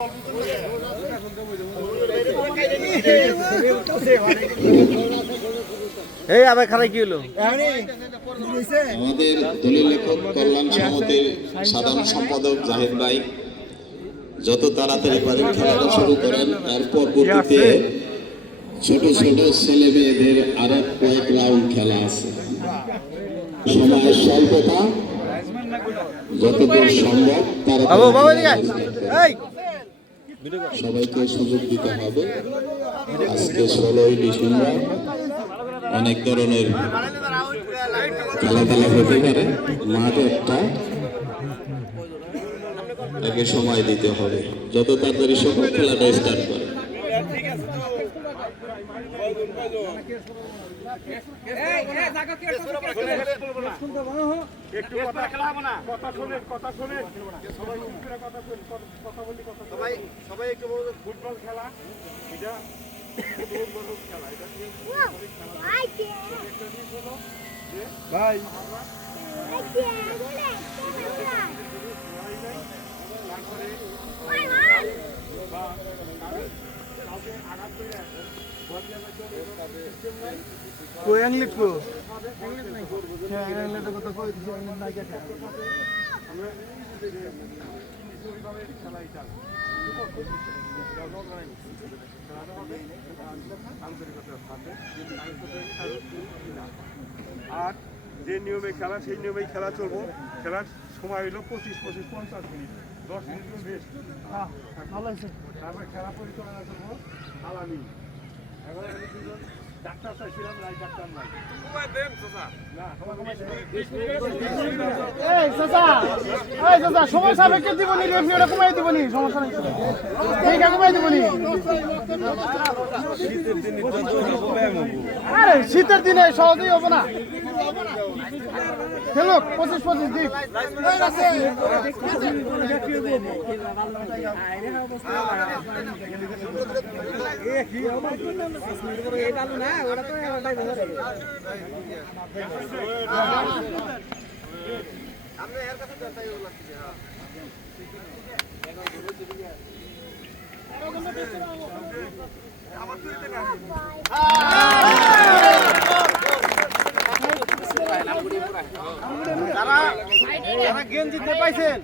এই আবার খারাপ কি হলো? আমাদের দলীয় লেখক কল্যাণ সমিতির সাধারণ সম্পাদক জাহিদ ভাই যত তাড়াতাড়ি পারেন খেলাটা শুরু করেন। এরপর পরবর্তীতে ছোট ছোট ছেলে মেয়েদের আরো কয়েক রাউন্ড খেলা আছে। সময়ের স্বল্পতা, যতদূর সম্ভব তাড়াতাড়ি সবাইকে সুযোগ দিতে হবে। আজকে 16ই ডিসেম্বর, অনেক ধরনের খেলাধুলা হতে পারে। মাঠে তাকে সময় দিতে হবে, যত তাড়াতাড়ি সকল খেলাটা স্টার্ট করে। ফুটবল খেলা এটা ভাই আর যে নিয়মে খেলা সেই নিয়মেই খেলা চলবো। খেলার সময় হইল 25-50 মিনিট, 10 মিনিট বেশ। তারপরে খেলা পরিচালনা করবো আলামিন। ডাক্তার চাইছিলাম, নাই ডাক্তার নাই। সময় সাপেক্ষে দিবনি, রেফারিটা কমাই দিবনি, সমস্যা নেই, কমাই দিবনি। আরে শীতের দিনে সহজেই হবে না। খেলুক 25-25 দিক। যারা গেম জিততে পাইছেন